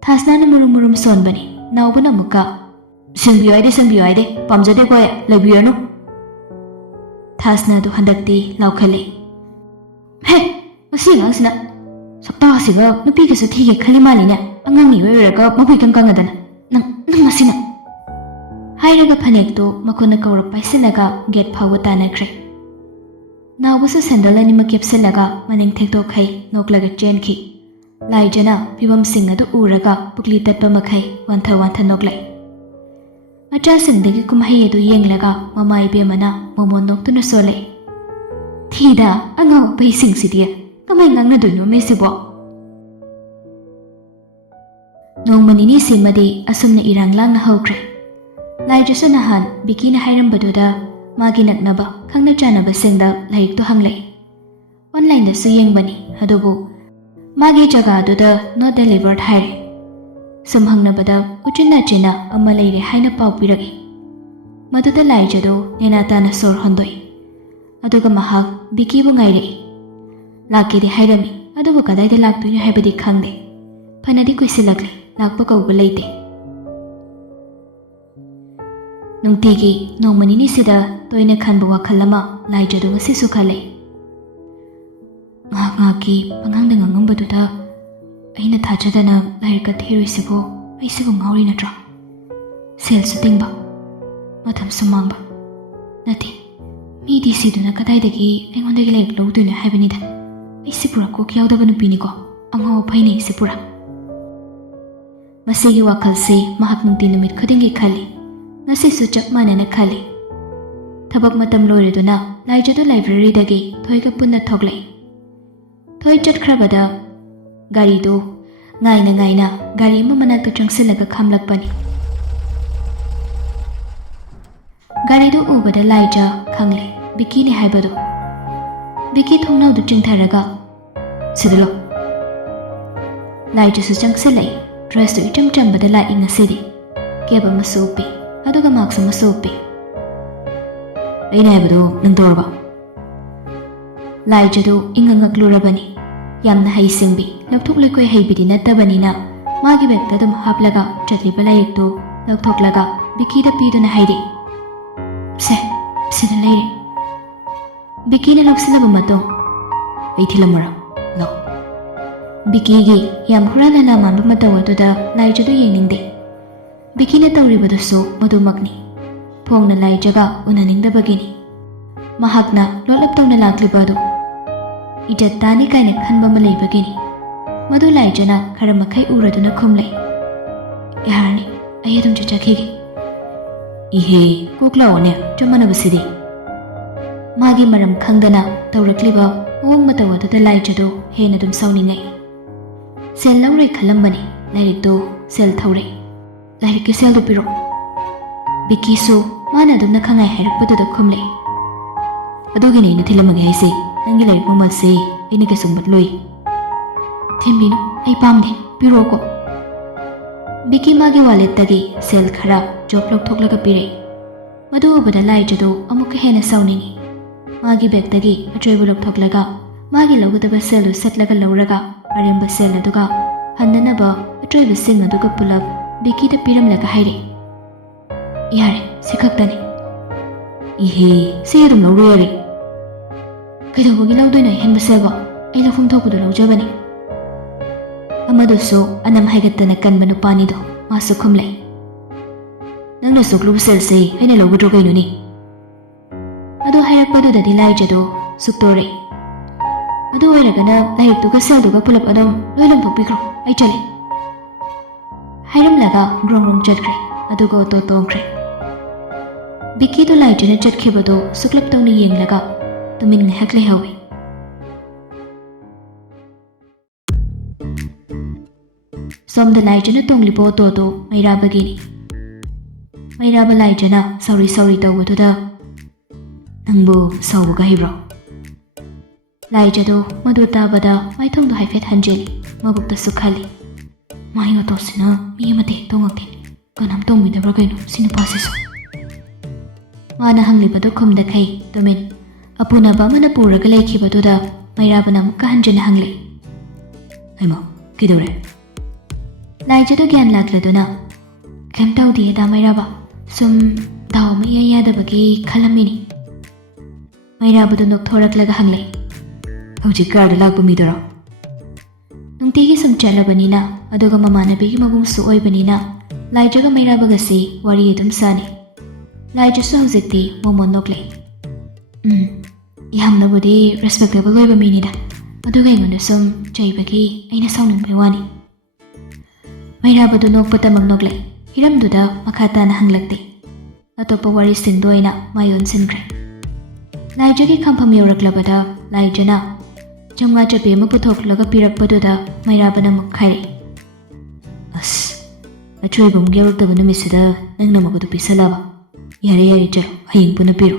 ꯊꯥꯁꯅꯥꯅ ꯃꯨꯔꯨꯝ ꯃꯨꯔꯨꯝ ꯁꯣꯟꯕꯅꯤ꯫ ꯅꯥꯎꯕꯅ ꯑꯃꯨꯛꯀ ꯁꯦꯡꯕꯤꯌꯨ ꯍꯥꯏꯗꯦ, ꯄꯥꯝꯖꯗꯦꯀꯣ ꯂꯩꯕꯤꯔꯅꯨ꯫ ꯊꯥꯁꯅꯥꯗꯣ ꯍꯟꯗꯛꯇꯤ ꯂꯥꯎꯈꯠꯂꯦ꯫ ꯍꯦ, ꯃꯁꯤ ꯑꯉꯥꯡꯁꯤꯅ ꯁꯛꯇꯥꯁꯤꯒ ꯅꯨꯄꯤꯒꯁꯨ ꯊꯤꯒꯦ ꯈꯜꯂꯤ ꯃꯥꯜꯂꯤꯅꯦ, ꯑꯉꯥꯡ ꯏꯑꯣꯏꯔꯒ ꯃꯕꯨꯛ ꯏꯀꯪ ꯀꯪꯉꯗꯅ ꯅꯪ ꯃꯁꯤꯅ꯫ ꯍꯥꯏꯔꯒ ꯐꯅꯦꯛꯇꯣ ꯃꯈꯨꯠꯅ ꯀꯧꯔ ꯄꯥꯏꯁꯤꯜꯂꯒ ꯒꯦꯠ ꯐꯥꯎꯕ ꯇꯥꯟꯅꯈ꯭ꯔꯦ꯫ ꯅꯥꯎꯕꯁꯨ ꯁꯦꯟꯗꯜ ꯑꯅꯤꯃꯛ ꯌꯦꯞꯁꯤꯜꯂꯒ ꯃꯅꯤꯡ ꯊꯦꯛꯇꯣꯛꯈꯩ ꯅꯣꯛꯂꯒ ꯆꯦꯟꯈꯤ꯫ ꯂꯥꯏꯖꯅ ꯐꯤꯕꯝꯁꯤꯡ ꯑꯗꯨ ꯎꯔꯒ ꯄꯨꯛꯂꯤ ꯇꯠꯄ ꯃꯈꯩ ꯋꯥꯟꯊ ꯅꯣꯛꯂꯛꯏ꯫ ꯃꯆꯥꯁꯤꯡꯗꯒꯤ ꯀꯨꯝꯍꯩ ꯑꯗꯨ ꯌꯦꯡꯂꯒ ꯃꯃꯥ ꯏꯕꯦꯝꯃꯅ ꯃꯣꯃꯣꯟ ꯅꯣꯛꯇꯨꯅ ꯁꯣꯜꯂꯛꯏ꯫ ꯊꯤꯗ ꯑꯉꯥꯡ ꯑꯄꯩꯁꯤꯡꯁꯤꯗꯤ ꯀꯃꯥꯏ ꯉꯥꯡꯅꯗꯣꯏꯅꯣ ꯃꯦꯁꯤꯕꯣ꯫ ꯅꯣꯡꯃ ꯅꯤꯅꯤꯁꯤꯃꯗꯤ ꯑꯁꯨꯝꯅ ꯏꯔꯥꯡ ꯂꯥꯡꯅ ꯍꯧꯈ꯭ꯔꯦ꯫ ꯂꯥꯏꯖꯁꯨ ꯅꯍꯥꯟ ꯕꯤꯀꯤꯅ ꯍꯥꯏꯔꯝꯕꯗꯨꯗ ꯃꯥꯒꯤ ꯅꯛꯅꯕ ꯈꯪꯅ ꯆꯥꯟꯅꯕꯁꯤꯡꯗ ꯂꯥꯏꯔꯤꯛꯇꯣ ꯍꯪꯂꯛꯏ꯫ ꯑꯣꯟꯂꯥꯏꯟꯗꯁꯨ ꯌꯦꯡꯕꯅꯤ, ꯑꯗꯨꯕꯨ ꯃꯥꯒꯤ ꯖꯒꯥꯗꯨꯗ ꯅꯣꯠ ꯗꯦꯂꯤꯚꯔഡ് ꯍꯥꯏꯔꯦ꯫ ꯁꯨꯝ ꯍꯪꯅꯕꯗ ꯎꯆꯤꯟꯅꯥꯆꯤꯟꯅ ꯑꯃ ꯂꯩꯔꯦ ꯍꯥꯏꯅ ꯄꯥꯎ ꯄꯤꯔꯛꯏ꯫ ꯃꯗꯨꯗ ꯂꯥꯏꯖꯗꯣ ꯅꯦꯅꯥ ꯇꯥꯅ ꯁꯣꯔ ꯍꯣꯟꯗꯣꯛꯏ꯫ ꯑꯗꯨꯒ ꯃꯍꯥꯛ ꯕꯤꯀꯤꯕꯨ ꯉꯥꯏꯔꯛꯏ꯫ ꯂꯥꯛꯀꯦꯗꯤ ꯍꯥꯏꯔꯝꯃꯤ, ꯑꯗꯨꯕꯨ ꯀꯗꯥꯏꯗ ꯂꯥꯛꯇꯣꯏꯅꯣ ꯍꯥꯏꯕꯗꯤ ꯈꯪꯗꯦ꯫ ꯐꯅꯗꯤ ꯀꯨꯏꯁꯤꯜꯂꯛꯂꯦ, ꯂꯥꯛꯄ ꯀꯧꯕ ꯂꯩꯇꯦ꯫ ꯅꯨꯡꯇꯤꯒꯤ ꯅꯣꯡꯃ ꯅꯤꯅꯤꯁꯤꯗ ꯇꯣꯏꯅ ꯈꯟꯕ ꯋꯥꯈꯜ ꯑꯃ ꯂꯥꯏꯖꯗꯣ ꯉꯁꯤꯁꯨ ꯈꯜꯂꯛꯏ꯫ ꯉꯥꯏꯍꯥꯛꯀꯤ ꯄꯪꯉꯥꯡꯗ ꯉꯥꯡꯉꯝꯕꯗꯨꯗ ꯑꯩꯅ ꯊꯥꯖꯗꯅ ꯂꯥꯏꯔꯤꯛꯀ ꯊꯤꯔꯨꯏꯁꯤꯕꯨ ꯑꯩꯁꯤꯕꯨ ꯉꯥꯎꯔꯤ ꯅꯠꯇ꯭ꯔꯣ? ꯁꯦꯜꯁꯨ ꯇꯤꯡꯕ, ꯃꯇꯝꯁꯨ ꯃꯥꯡꯕ, ꯅꯠꯇꯦ, ꯃꯤꯗꯤ ꯁꯤꯗꯨꯅ ꯀꯗꯥꯏꯗꯒꯤ ꯑꯩꯉꯣꯟꯗꯒꯤ ꯂꯥꯏꯔꯤꯛ ꯂꯧꯗꯣꯏꯅꯣ ꯍꯥꯏꯕꯅꯤꯗ꯫ ꯑꯩꯁꯤ ꯄꯨꯔꯥ ꯀꯣꯛ ꯌꯥꯎꯗꯕ ꯅꯨꯄꯤꯅꯤꯀꯣ, ꯑꯉꯥꯎ ꯑꯐꯩꯅꯤ ꯑꯩꯁꯤ ꯄꯨꯔꯥ꯫ ꯃꯁꯤꯒꯤ ꯋꯥꯈꯜꯁꯤ ꯃꯍꯥꯛ ꯅꯨꯡꯇꯤ ꯅꯨꯃꯤꯠ ꯈꯨꯗꯤꯡꯒꯤ ꯈꯜꯂꯤ꯫ ꯉꯁꯤꯁꯨ ꯆꯞ ꯃꯥꯟꯅꯅ ꯈꯜꯂꯤ꯫ ꯊꯕꯛ ꯃꯇꯝ ꯂꯣꯏꯔꯗꯨꯅ ꯂꯥꯏꯖꯗꯨ ꯂꯥꯏꯕ꯭ꯔꯦꯔꯤꯗꯒꯤ ꯊꯣꯏꯒ ꯄꯨꯟꯅ ꯊꯣꯛꯂꯛꯏ꯫ ꯊꯣꯏ ꯆꯠꯈ꯭ꯔꯕꯗ ꯒꯥꯔꯤꯗꯨ ꯉꯥꯏꯅ ꯒꯥꯔꯤ ꯑꯃ ꯃꯅꯥꯛꯇ ꯆꯪꯁꯤꯜꯂꯒ ꯈꯥꯝꯂꯛꯄꯅꯤ꯫ ꯒꯥꯔꯤꯗꯨ ꯎꯕꯗ ꯂꯥꯏꯖ ꯈꯪꯂꯦ ꯕꯤꯀꯤꯅꯤ ꯍꯥꯏꯕꯗꯣ꯫ ꯕꯤꯀꯤ ꯊꯣꯡꯅꯥꯎꯗꯨ ꯆꯤꯡꯊꯔꯒ ꯁꯤꯗ ꯂꯣ꯫ ꯂꯥꯏꯖꯁꯨ ꯆꯪꯁꯤꯜꯂꯛꯏ꯫ ꯗ꯭ꯔꯦꯁꯇꯨ ꯏꯆꯝ ꯆꯝꯕꯗ ꯂꯥꯛꯏ ꯉꯁꯤꯗꯤ꯫ ꯀꯦꯞ ꯑꯃꯁꯨ ꯎꯞꯄꯤ, ꯑꯗꯨꯒ ꯃꯥꯛꯁ ꯑꯃꯁꯨ ꯎꯞꯄꯤ꯫ ꯑꯩꯅ ꯍꯥꯏꯕꯗꯨ ꯅꯪ ꯇꯧꯔꯕ? ꯂꯥꯏꯖꯗꯨ ꯏꯉꯛꯉꯛꯂꯨꯔꯕꯅꯤ꯫ ꯌꯥꯝꯅ ꯍꯩꯁꯤꯡꯕꯤ, ꯂꯧꯊꯣꯛ ꯂꯩꯈꯣꯏ ꯍꯩꯕꯤꯗꯤ ꯅꯠꯇꯕꯅꯤꯅ ꯃꯥꯒꯤ ꯕꯦꯒꯇ ꯑꯗꯨꯝ ꯍꯥꯞꯂꯒ ꯆꯠꯂꯤꯕ ꯂꯥꯏꯔꯤꯛꯇꯨ ꯂꯧꯊꯣꯛꯂꯒ ꯕꯤꯀꯤꯗ ꯄꯤꯗꯨꯅ ꯍꯥꯏꯔꯤ, ꯁꯦ ꯁꯤꯗ ꯂꯩꯔꯦ꯫ ꯕꯤꯀꯤꯅ ꯂꯧꯁꯤꯜꯂꯕ ꯃꯇꯨꯡ ꯑꯩ ꯊꯤꯜꯂꯝꯃꯔꯣ ꯂꯧ꯫ ꯕꯤꯀꯤꯒꯤ ꯌꯥꯝ ꯍꯨꯔꯥꯟ ꯃꯥꯟꯕ ꯃꯇꯧ ꯑꯗꯨꯗ ꯂꯥꯏꯖꯗꯨ ꯌꯦꯡꯅꯤꯡꯗꯦ꯫ ꯕꯤꯀꯤꯅ ꯇꯧꯔꯤꯕꯗꯨꯁꯨ ꯃꯗꯨꯃꯛꯅꯤ꯫ ꯐꯣꯡꯅ ꯂꯥꯏꯖꯒ ꯎꯅꯅꯤꯡꯗꯕꯒꯤꯅꯤ꯫ ꯃꯍꯥꯛꯅ ꯂꯣꯠꯂꯞ ꯇꯧꯅ ꯂꯥꯛꯂꯤꯕ ꯑꯗꯨ ꯏꯖꯠ ꯇꯥꯅꯤ ꯀꯥꯏꯅ ꯈꯟꯕ ꯑꯃ ꯂꯩꯕꯒꯤꯅꯤ꯫ ꯃꯗꯨ ꯂꯥꯏꯖꯅ ꯈꯔ ꯃꯈꯩ ꯎꯔꯗꯨꯅ ꯈꯨꯝꯂꯛꯏ꯫ ꯌꯥꯔꯅꯤ, ꯑꯩ ꯑꯗꯨꯝ ꯆꯠꯆꯈꯤꯒꯦ꯫ ꯏꯍꯦ, ꯀꯣꯛ ꯂꯥꯛꯑꯣꯅꯦ, ꯆꯞ ꯃꯥꯟꯅꯕꯁꯤꯗꯤ꯫ ꯃꯥꯒꯤ ꯃꯔꯝ ꯈꯪꯗꯅ ꯇꯧꯔꯛꯂꯤꯕ ꯃꯑꯣꯡ ꯃꯇꯧ ꯑꯗꯨꯗ ꯂꯥꯏꯖꯗꯨ ꯍꯦꯟꯅ ꯑꯗꯨꯝ ꯁꯥꯎꯅꯤꯡꯉꯛꯏ꯫ ꯁꯦꯜ ꯂꯧꯔꯣꯏ ꯈꯜꯂꯝꯕꯅꯤ, ꯂꯥꯏꯔꯤꯛꯇꯨ ꯁꯦꯜ ꯊꯧꯔꯛꯏ꯫ ꯂꯥꯏꯔꯤꯛꯀꯤ ꯁꯦꯜꯗꯨ ꯄꯤꯔꯛꯑꯣ꯫ ꯕꯤꯀꯤꯁꯨ ꯃꯥꯅ ꯑꯗꯨꯝꯅ ꯈꯪꯉꯥꯏ ꯍꯥꯏꯔꯛꯄꯗꯨꯗ ꯈꯨꯝꯂꯛꯏ꯫ ꯑꯗꯨꯒꯤꯅꯤ ꯑꯩꯅ ꯊꯤꯜꯂꯝꯃꯒꯦ ꯍꯥꯏꯁꯦ, ꯅꯪꯒꯤ ꯂꯥꯏꯔꯤꯛ ꯃꯃꯜꯁꯦ ꯑꯩꯅ ꯀꯩꯁꯨ ꯃꯠꯂꯣꯏ꯫ ꯊꯤꯟꯕꯤꯅꯨ, ꯑꯩ ꯄꯥꯝꯗꯦ, ꯄꯤꯔꯛꯑꯣꯀꯣ꯫ ꯕꯤꯀꯤ ꯃꯥꯒꯤ ꯋꯥꯂꯦꯠꯇꯒꯤ ꯁꯦꯜ ꯈꯔ ꯖꯣꯕ ꯂꯧꯊꯣꯛꯂꯒ ꯄꯤꯔꯛꯏ꯫ ꯃꯗꯨ ꯎꯕꯗ ꯂꯥꯏꯖꯗꯨ ꯑꯃꯨꯛꯀ ꯍꯦꯟꯅ ꯁꯥꯎꯅꯤꯡꯉꯤ꯫ ꯃꯥꯒꯤ ꯕꯦꯒꯇꯒꯤ ꯑꯆꯣꯏꯕ ꯂꯧꯊꯣꯛꯂꯒ ꯃꯥꯒꯤ ꯂꯧꯒꯗꯕ ꯁꯦꯜꯗꯨ ꯁꯠꯂꯒ ꯂꯧꯔꯒ ꯑꯔꯦꯝꯕ ꯁꯦꯜ ꯑꯗꯨꯒ ꯍꯟꯅꯅꯕ ꯑꯆꯣꯏꯕꯁꯤꯡ ꯑꯗꯨꯒ ꯄꯨꯂꯞ ꯕꯤꯀꯤꯗ ꯄꯤꯔꯝꯂꯒ ꯍꯥꯏꯔꯛꯏ꯫ ꯌꯥꯔꯦ, ꯁꯤ ꯈꯛꯇꯅꯤ꯫ ꯏꯍꯦ, ꯁꯤ ꯑꯗꯨꯝ ꯂꯧꯔꯣ ꯌꯥꯔꯦ꯫ ꯀꯩꯗꯧꯕꯒꯤ ꯂꯧꯗꯣꯏꯅꯣ ꯑꯍꯦꯟꯕ ꯁꯦꯜꯕꯣ? ꯑꯩ ꯂꯧꯐꯝ ꯊꯣꯛꯄꯗꯨ ꯂꯧꯖꯕꯅꯤ꯫ ꯑꯃꯗꯨꯁꯨ ꯑꯅꯝ ꯍꯥꯏꯒꯠꯇꯅ ꯀꯟꯕ ꯅꯨꯄꯥꯅꯤꯗꯣ, ꯃꯥꯁꯨ ꯈꯨꯝꯂꯛꯏ꯫ ꯅꯪꯅ ꯁꯨꯛꯂꯨꯕ ꯁꯦꯜꯁꯦ ꯑꯩꯅ ꯂꯧꯒꯗ꯭ꯔꯣ ꯀꯩꯅꯣꯅꯤ? ꯑꯗꯨ ꯍꯥꯏꯔꯛꯄꯗꯨꯗꯗꯤ ꯂꯥꯏꯖꯗꯨ ꯁꯨꯛꯇꯣꯔꯛꯏ꯫ ꯑꯗꯨ ꯑꯣꯏꯔꯒꯅ ꯂꯥꯏꯔꯤꯛꯇꯨꯒ ꯁꯦꯜꯗꯨꯒ ꯄꯨꯂꯞ ꯑꯗꯨꯝ ꯂꯣꯏ ꯂꯪꯊꯣꯛꯄꯤꯈ꯭ꯔꯣ, ꯑꯩ ꯆꯠꯂꯦ꯫ ꯍꯥꯏꯔꯝꯂꯒ ꯒ꯭ꯔꯣꯡ ꯒ꯭ꯔꯣꯡ ꯆꯠꯈ꯭ꯔꯦ, ꯑꯗꯨꯒ ꯑꯣꯇꯣ ꯇꯣꯡꯈ꯭ꯔꯦ꯫ ꯕꯤꯀꯤꯗꯨ ꯂꯥꯏꯖꯅ ꯆꯠꯈꯤꯕꯗꯨ ꯁꯨꯛꯂꯞ ꯇꯧꯅ ꯌꯦꯡꯂꯒ ꯇꯨꯃꯤꯟ ꯉꯥꯏꯍꯥꯛ ꯂꯩꯍꯧꯏ꯫ ꯁꯣꯝꯗ ꯂꯥꯏꯖꯅ ꯇꯣꯡꯂꯤꯕ ꯑꯣꯇꯣꯗꯨ ꯃꯩꯔꯥꯕꯒꯤꯅꯤ꯫ ꯃꯩꯔꯥꯕ ꯂꯥꯏꯖꯅ ꯁꯧꯔꯤ ꯁꯧꯔꯤ ꯇꯧꯕꯗꯨꯗ, ꯅꯪꯕꯨ ꯁꯧꯕꯒ ꯍꯩꯕ꯭ꯔꯣ? ꯂꯥꯏꯖꯗꯨ ꯃꯗꯨ ꯇꯥꯕꯗ ꯃꯥꯏꯊꯣꯡꯗꯨ ꯍꯥꯏꯐꯦꯠ ꯍꯟꯖꯤꯜꯂꯤ, ꯃꯕꯨꯛꯇꯁꯨ ꯈꯜꯂꯤ꯫ ꯃꯥꯒꯤ ꯑꯣꯇꯣꯁꯤꯅ ꯃꯤ ꯑꯃꯠꯇ ꯍꯦꯛ ꯇꯣꯡꯉꯛꯇꯦ, ꯀꯅꯥꯝ ꯇꯣꯡꯕꯤꯗꯕ꯭ꯔꯥ ꯀꯩꯅꯣ ꯁꯤ ꯅꯨꯄꯥꯁꯤꯁꯨ? ꯃꯥꯅ ꯍꯪꯂꯤꯕꯗꯨ ꯈꯨꯝꯗꯈꯩ ꯇꯨꯃꯤꯟ ꯑꯄꯨꯅꯕ ꯑꯃꯅ ꯄꯨꯔꯒ ꯂꯩꯈꯤꯕꯗꯨꯗ ꯃꯩꯔꯥꯕꯅ ꯑꯃꯨꯛꯀ ꯍꯟꯖꯤꯟꯅ ꯍꯪꯂꯛꯏ꯫ ꯍꯩꯃꯥ, ꯀꯩꯗꯧꯔꯦ? ꯂꯥꯏꯖꯗꯨ ꯒ꯭ꯌꯥꯟ ꯂꯥꯛꯂꯗꯨꯅ, ꯀꯩꯝ ꯇꯧꯗꯦꯗ ꯃꯩꯔꯥꯕ, ꯁꯨꯝ ꯗꯥꯎ ꯑꯃ ꯏꯌꯥ ꯌꯥꯗꯕꯒꯤ ꯈꯜꯂꯝꯃꯤꯅꯤ꯫ ꯃꯩꯔꯥꯕꯗꯨ ꯅꯣꯛꯊꯣꯔꯛꯂꯒ ꯍꯪꯂꯛꯏ꯫ ꯍꯧꯖꯤꯛ ꯀꯥꯔꯗ ꯂꯥꯛꯄ ꯃꯤꯗꯨꯔꯣ? ꯅꯨꯡꯇꯤꯒꯤ ꯁꯨꯝ ꯆꯠꯂꯕꯅꯤꯅ, ꯑꯗꯨꯒ ꯃꯃꯥꯟꯅꯕꯤꯒꯤ ꯃꯕꯨꯡꯁꯨ ꯑꯣꯏꯕꯅꯤꯅ ꯂꯥꯏꯖꯒ ꯃꯩꯔꯥꯕꯒꯁꯤ ꯋꯥꯔꯤ ꯑꯗꯨꯝ ꯁꯥꯅꯩ꯫ ꯂꯥꯏꯖꯁꯨ ꯍꯧꯖꯤꯛꯇꯤ ꯃꯣꯃꯣꯟ ꯅꯣꯛꯂꯛꯏ꯫ ꯌꯥꯝꯅꯕꯨꯗꯤ ꯔꯦꯁꯄꯦꯛꯇꯦꯕꯜ ꯑꯣꯏꯕ ꯃꯤꯅꯤꯗ, ꯑꯗꯨꯒ ꯑꯩꯉꯣꯟꯗ ꯁꯨꯝ ꯆꯩꯕꯒꯤ ꯑꯩꯅ ꯁꯥꯎꯅꯤꯡꯕꯩ ꯋꯥꯅꯤ꯫ ꯃꯩꯔꯥꯕꯗꯨ ꯅꯣꯛꯄꯇꯃꯛ ꯅꯣꯛꯂꯛꯏ, ꯍꯤꯔꯝꯗꯨꯗ ꯃꯈꯥ ꯇꯥꯅ ꯍꯪꯂꯛꯇꯦ꯫ ꯑꯇꯣꯞꯄ ꯋꯥꯔꯤꯁꯤꯡꯗ ꯑꯣꯏꯅ ꯃꯥꯏ ꯑꯣꯟꯁꯤꯟꯈ꯭ꯔꯦ꯫ ꯂꯥꯏꯖꯒꯤ ꯈꯪꯐꯝ ꯌꯧꯔꯛꯂꯕꯗ ꯂꯥꯏꯖꯅ 500 ꯆꯞꯄꯤ ꯑꯃ ꯄꯨꯊꯣꯛꯂꯒ ꯄꯤꯔꯛꯄꯗꯨꯗ ꯃꯩꯔꯥꯕꯅ ꯑꯃꯨꯛ ꯈꯥꯏꯔꯛꯏ꯫ ꯑꯁ, ꯑꯆꯣꯏꯕ ꯑꯃꯨꯛ ꯌꯥꯎꯔꯛꯇꯕ ꯅꯨꯃꯤꯠꯁꯤꯗ ꯅꯪꯅ ꯃꯕꯨꯗꯨ ꯄꯤꯁꯜꯂꯕ? ꯌꯥꯔꯦ ꯌꯥꯔꯦ, ꯆꯠꯂꯣ, ꯍꯌꯦꯡ ꯄꯨꯟꯅ ꯄꯤꯔꯣ꯫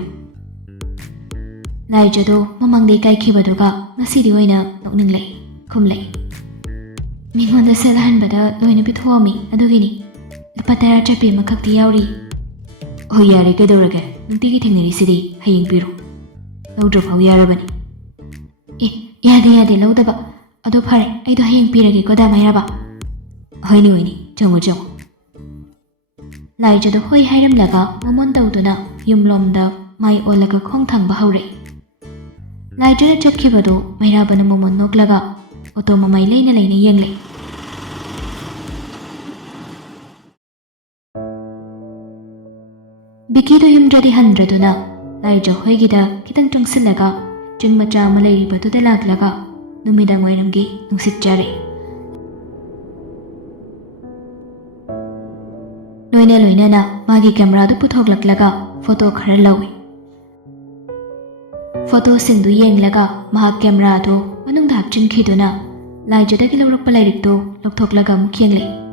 ꯂꯥꯏꯖꯗꯨ ꯃꯃꯥꯡꯗ ꯏꯀꯥꯏꯈꯤꯕꯗꯨꯒ ꯉꯁꯤꯗꯤ ꯑꯣꯏꯅ ꯅꯣꯛꯅꯤꯡꯂꯛꯏ, ꯈꯨꯝꯂꯛꯏ꯫ ꯃꯤꯉꯣꯟꯗ ꯁꯦꯜ ꯍꯟꯕꯗ ꯂꯣꯏꯅ ꯄꯤꯊꯣꯛꯑꯝꯃꯤ, ꯑꯗꯨꯒꯤꯅꯤ꯫ ꯂꯨꯄꯥ 10 ꯆꯞꯄꯤ ꯑꯃꯈꯛꯇꯤ ꯌꯥꯎꯔꯤ꯫ ꯍꯣꯏ ꯌꯥꯔꯦ, ꯀꯩꯗꯧꯔꯒꯦ? ꯅꯨꯡꯇꯤꯒꯤ ꯊꯦꯡꯅꯔꯤꯁꯤꯗꯤ, ꯍꯌꯦꯡ ꯄꯤꯔꯣ꯫ ꯂꯧꯗ꯭ꯔꯐꯥꯎ ꯌꯥꯔꯕꯅꯤ꯫ ꯌꯥꯗꯦ ꯌꯥꯗꯦ, ꯂꯧꯗꯕ꯫ ꯑꯗꯨ ꯐꯔꯦ, ꯑꯩꯗꯣ ꯍꯌꯦꯡ ꯄꯤꯔꯒꯦꯀꯣ ꯗꯥ ꯃꯩꯔꯥꯕ꯫ ꯍꯣꯏꯅꯦ ꯍꯣꯏꯅꯦ, ꯆꯪꯉꯣ ꯆꯪꯉꯣ꯫ ꯂꯥꯏꯖꯗꯨ ꯍꯣꯏ ꯍꯥꯏꯔꯝꯂꯒ ꯃꯃꯣꯟ ꯇꯧꯗꯨꯅ ꯌꯨꯝꯂꯣꯝꯗ ꯃꯥꯏ ꯑꯣꯜꯂꯒ ꯈꯣꯡ ꯊꯥꯡꯕ ꯍꯧꯔꯛꯏ꯫ ꯂꯥꯏꯖꯅ ꯆꯠꯈꯤꯕꯗꯨ ꯃꯩꯔꯥꯕꯅ ꯃꯃꯣꯟ ꯅꯣꯛꯂꯒ ꯑꯣꯇꯣ ꯃꯃꯥꯏ ꯂꯩꯅ ꯂꯩꯅ ꯌꯦꯡꯂꯛꯏ꯫ ꯕꯤꯀꯤꯗꯨ ꯌꯨꯝꯗ꯭ꯔꯗꯤ ꯍꯟꯗ꯭ꯔꯗꯨꯅ ꯂꯥꯏꯖ ꯍꯣꯏꯒꯤꯗ ꯈꯤꯇꯪ ꯆꯪꯁꯤꯜꯂꯒ ꯆꯤꯡ ꯃꯆꯥ ꯑꯃ ꯂꯩꯔꯤꯕꯗꯨꯗ ꯂꯥꯛꯂꯒ ꯅꯨꯃꯤꯗꯥꯡ ꯋꯥꯏꯔꯝꯒꯤ ꯅꯨꯡꯁꯤꯠ ꯆꯥꯔꯛꯏ꯫ ꯂꯣꯏꯅ ꯂꯣꯏꯅꯅ ꯃꯥꯒꯤ ꯀꯦꯃꯦꯔꯥꯗꯨ ꯄꯨꯊꯣꯛꯂꯛꯂꯒ ꯐꯣꯇꯣ ꯈꯔ ꯂꯧꯏ꯫ ꯐꯣꯇꯣꯁꯤꯡꯗꯨ ꯌꯦꯡꯂꯒ ꯃꯍꯥꯛ ꯀꯦꯃꯦꯔꯥꯗꯨ ꯃꯅꯨꯡꯗ ꯍꯥꯞꯆꯤꯟꯈꯤꯗꯨꯅ ꯂꯥꯏꯖꯗꯒꯤ ꯂꯧꯔꯛꯄ ꯂꯥꯏꯔꯤꯛꯇꯨ ꯂꯧꯊꯣꯛꯂꯒ ꯑꯃꯨꯛ ꯌꯦꯡꯂꯛꯏ꯫